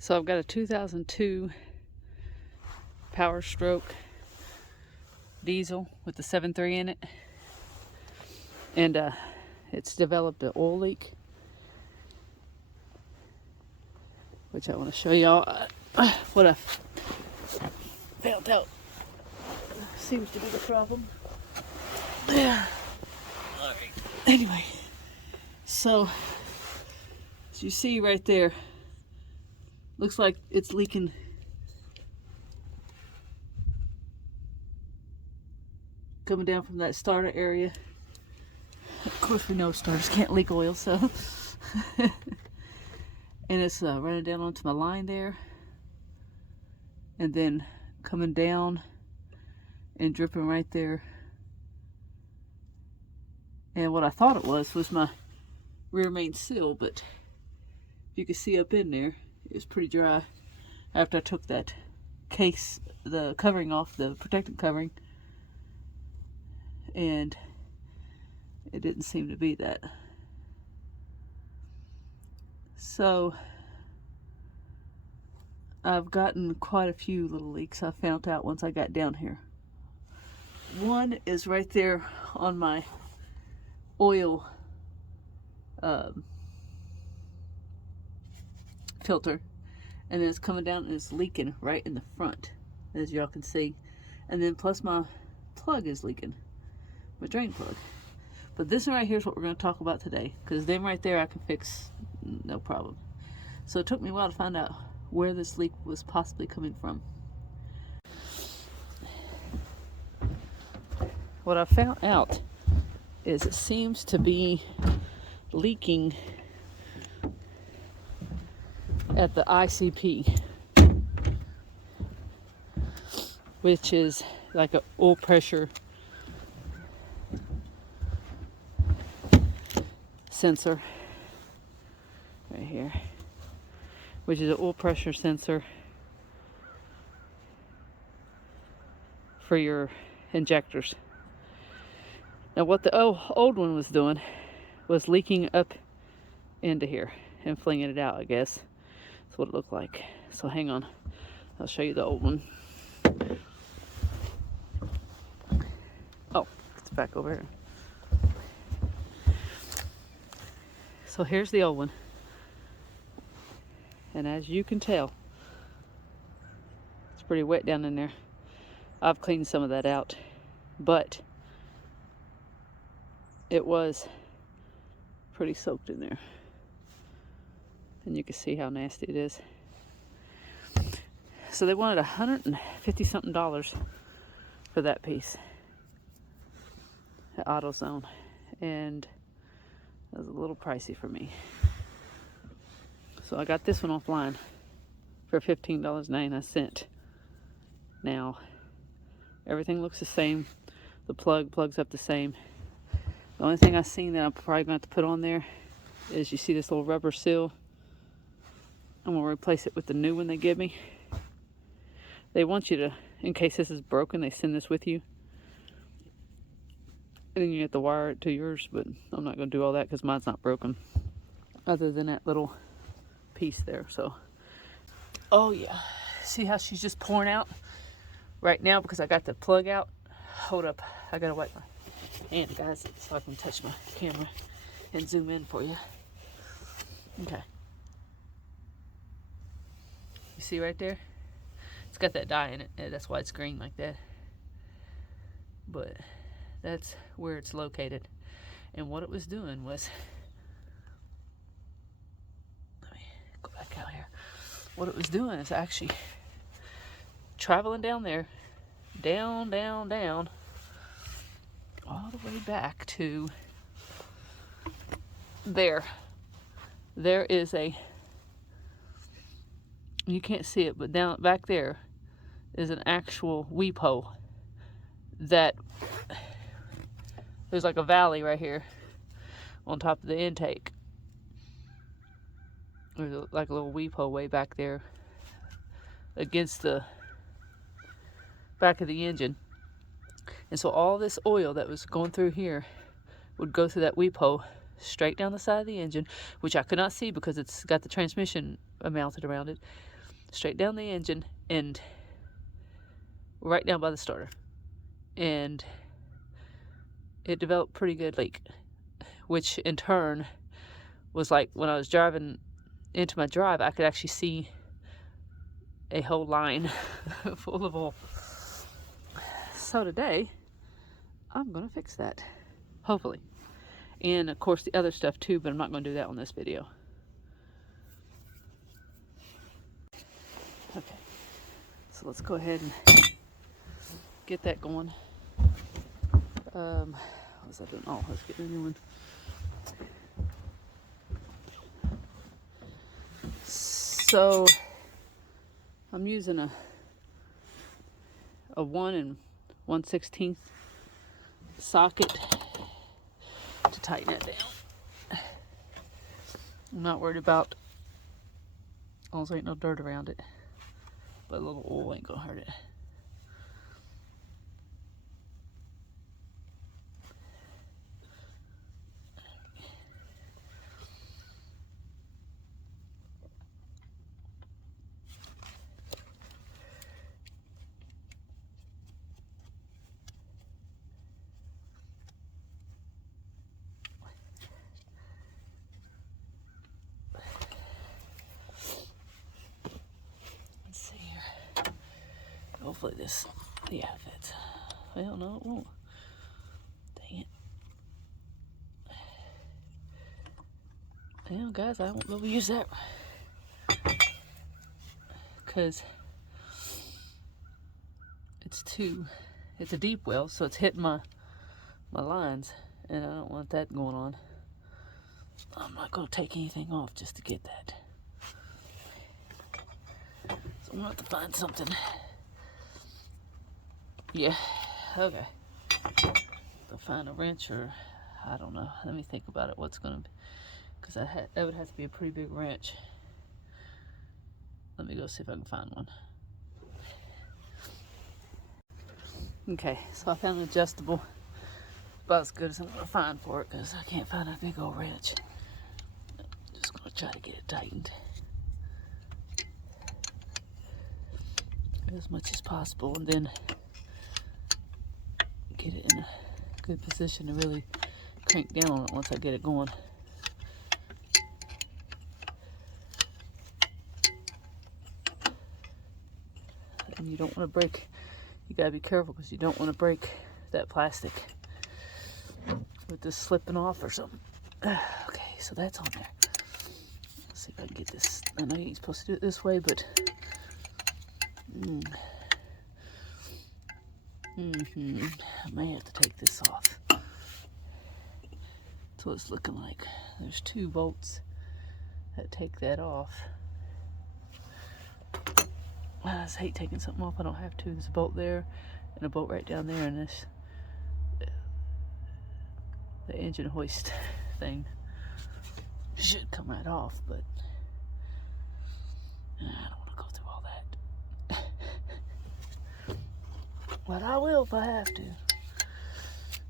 So I've got a 2002 Power Stroke diesel with the 7.3 in it, and it's developed an oil leak, which I want to show y'all what I found out seems to be the problem. Yeah. All right. Anyway, so as you see right there, looks like it's leaking coming down from that starter area. Of course, we know starters can't leak oil, so and it's running down onto my line there, and then coming down and dripping right there. And what I thought it was my rear main seal, but you can see up in there, it was pretty dry after I took that case, the covering off, the protective covering, and it didn't seem to be that. So I've gotten quite a few little leaks I found out once I got down here. One is right there on my oil filter, and then it's coming down and it's leaking right in the front, as y'all can see. And then plus my plug is leaking, my drain plug. But this one right here is what we're going to talk about today, because them right there I can fix no problem. So it took me a while to find out where this leak was possibly coming from. What I found out is it seems to be leaking at the ICP, which is like an oil pressure sensor right here, which is an oil pressure sensor for your injectors. Now what the old one was doing was leaking up into here and flinging it out, I guess. That's what it looked like. So hang on, I'll show you the old one. Oh, it's back over here. So here's the old one. And as you can tell, it's pretty wet down in there. I've cleaned some of that out, but it was pretty soaked in there. And you can see how nasty it is. So they wanted $150 something for that piece at AutoZone, and that was a little pricey for me. So I got this one offline for $15.99. Now everything looks the same. The plugs up the same. The only thing I've seen that I'm probably going to have to put on there is, you see this little rubber seal? I'm going to replace it with the new one they give me. They want you to, in case this is broken, they send this with you. And then you have to wire it to yours, but I'm not going to do all that because mine's not broken, other than that little piece there. So, oh yeah, see how she's just pouring out right now because I got the plug out. Hold up, I gotta wipe my hand, guys, so I can touch my camera and zoom in for you. Okay, you see right there, it's got that dye in it, and that's why it's green like that. But that's where it's located. And what it was doing was, let me go back out here. What it was doing is actually traveling down there, down, all the way back to there. There is a, you can't see it, but down back there is an actual weep hole that, there's like a valley right here on top of the intake. There's like a little weep hole way back there against the back of the engine. And so all this oil that was going through here would go through that weep hole straight down the side of the engine, which I could not see because it's got the transmission mounted around it, straight down the engine and right down by the starter. And it developed pretty good leak, which in turn was like when I was driving into my drive, I could actually see a whole line full of oil. So today, I'm gonna fix that, hopefully. And of course the other stuff too, but I'm not gonna do that on this video. Okay, so let's go ahead and get that going. What was I doing? Oh, let's get a new one. So I'm using a 1 1/16 socket to tighten it down. I'm not worried about, there ain't no dirt around it, but a little oil ain't gonna hurt it. Hopefully this, yeah, fits. Well, no, it won't. Dang it. Well, guys, I won't be able to use that because it's a deep well, so it's hitting my lines, and I don't want that going on. I'm not going to take anything off just to get that. So I'm going to have to find something. Yeah, okay. To find a wrench, or I don't know. Let me think about it. What's gonna be, because that would have to be a pretty big wrench. Let me go see if I can find one. Okay, so I found an adjustable, about as good as I'm gonna find for it, because I can't find a big old wrench. I'm just gonna try to get it tightened as much as possible, and then get it in a good position to really crank down on it once I get it going. And you don't want to break, you gotta be careful because you don't want to break that plastic with this slipping off or something. Okay, so that's on there. Let's see if I can get this. I know you ain't supposed to do it this way, but I may have to take this off. That's what it's looking like. There's 2 bolts that take that off. I just hate taking something off I don't have to. There's a bolt there and a bolt right down there, and this the engine hoist thing should come right off, but I don't want to go through all that. But I will if I have to,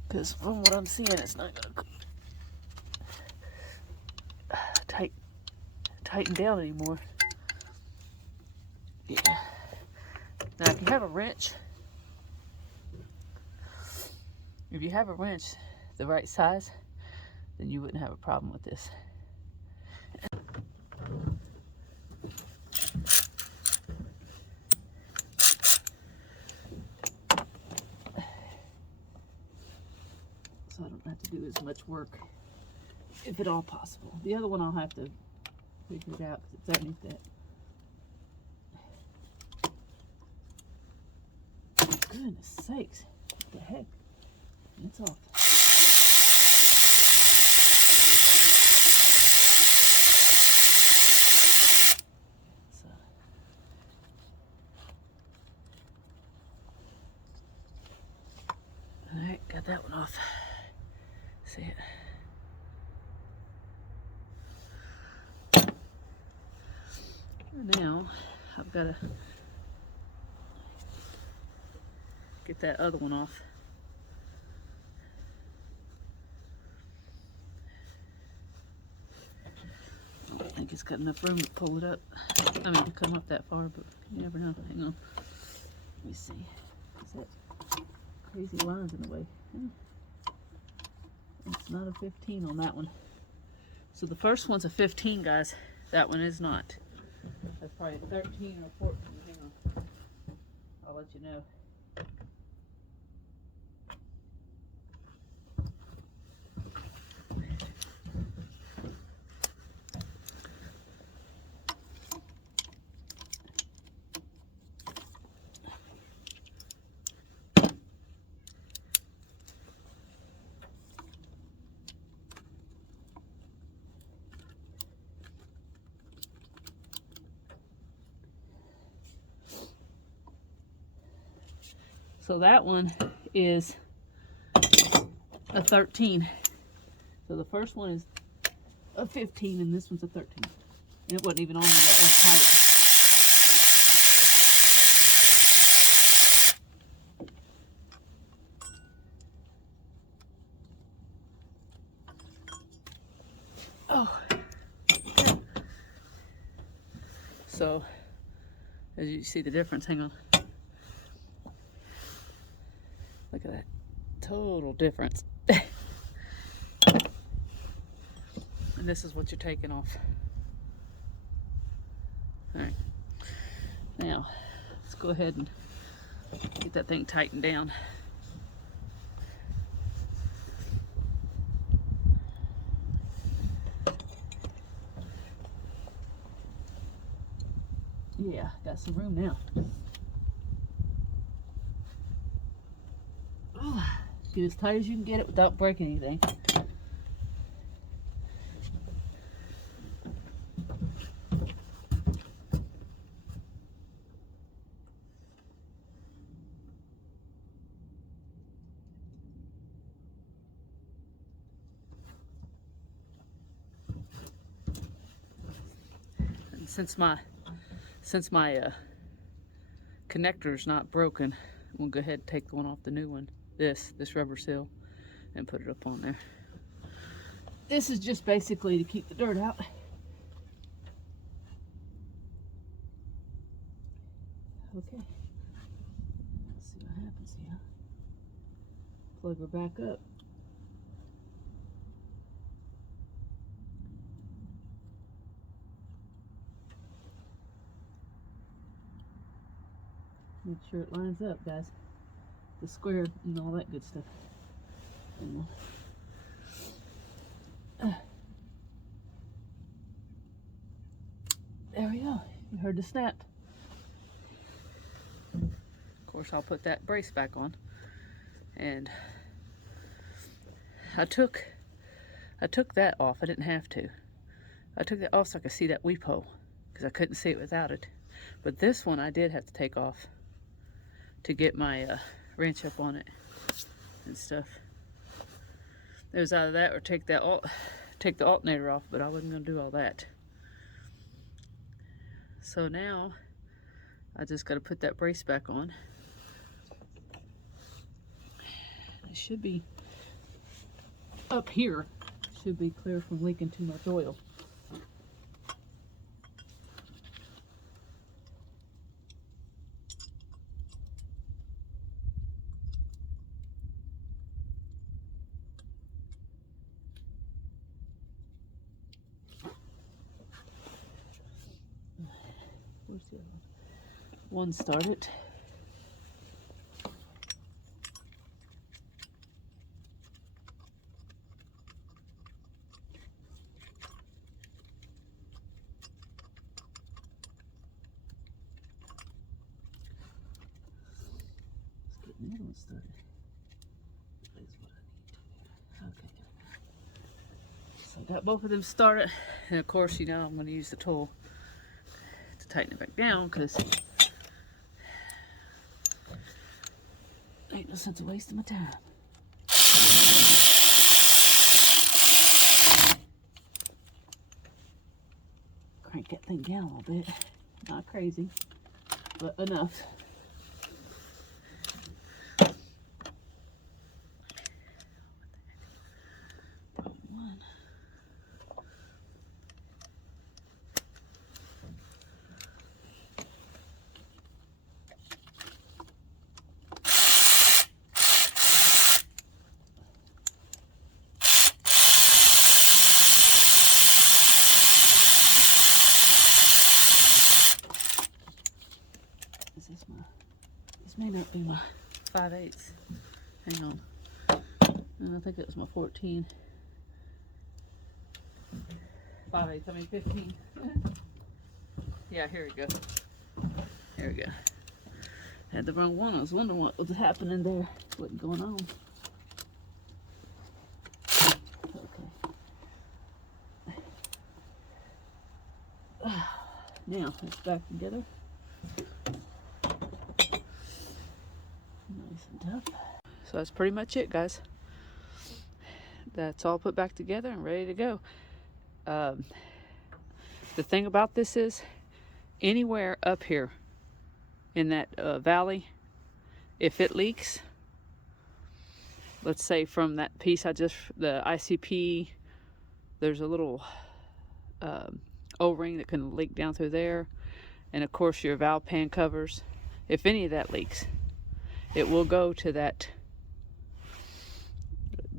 because from what I'm seeing, it's not gonna tighten down anymore. Yeah. Now, if you have a wrench, the right size, then you wouldn't have a problem with this. So I don't have to do as much work, if at all possible. The other one I'll have to figure it out because it's underneath that. Goodness sakes, what the heck? It's off. So, alright, got that one off. See it? Now, I've got to get that other one off. got enough room to pull it up. I mean, to come up that far, but you never know. Hang on. Let me see. Is that crazy lines in the way? It's not a 15 on that one. So the first one's a 15, guys. That one is not. That's probably a 13 or 14. Hang on. I'll let you know. So that one is a 13. So the first one is a 15 and this one's a 13. And it wasn't even on me yet last night. Oh. So, as you see the difference, hang on. Look at that. Total difference. And this is what you're taking off. Alright. Now, let's go ahead and get that thing tightened down. Yeah, got some room now. Get as tight as you can get it without breaking anything. And since my connector's not broken, we'll go ahead and take the one off the new one. This rubber seal, and put it up on there. This is just basically to keep the dirt out. Okay. Let's see what happens here. Plug her back up. Make sure it lines up, guys. The square and all that good stuff. There we go. You heard the snap. Of course, I'll put that brace back on. And I took that off. I didn't have to. I took that off so I could see that weep hole, because I couldn't see it without it. But this one I did have to take off to get my wrench up on it and stuff. It was either that or take the alternator off, but I wasn't going to do all that. So now I just got to put that brace back on. It should be up here. Should be clear from leaking too much oil. Where's the other one? One started. Let's get the other one started. That's what I need to do. Okay. So I got both of them started, and of course, you know, I'm going to use the tool to tighten it back down, because ain't no sense of wasting my time. Crank that thing down a little bit. Not crazy, but enough. may not be my 5/8. Hang on. And I think it was my 14. 5/8, I mean 15. Yeah, here we go. Here we go. Had the wrong one. I was wondering what was happening there. What's going on. Okay. Now it's back together. Nice and tough. So that's pretty much it, guys. That's all put back together and ready to go. The thing about this is, anywhere up here in that valley, if it leaks, let's say from that piece the ICP, there's a little O-ring that can leak down through there, and of course your valve pan covers. If any of that leaks, it will go to that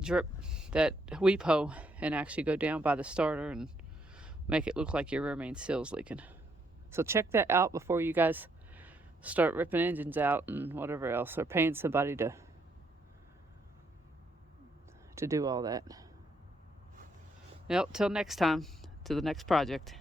drip, that weep hole, and actually go down by the starter and make it look like your rear main seal's leaking. So check that out before you guys start ripping engines out and whatever else, or paying somebody to do all that. Well, till next time, to the next project.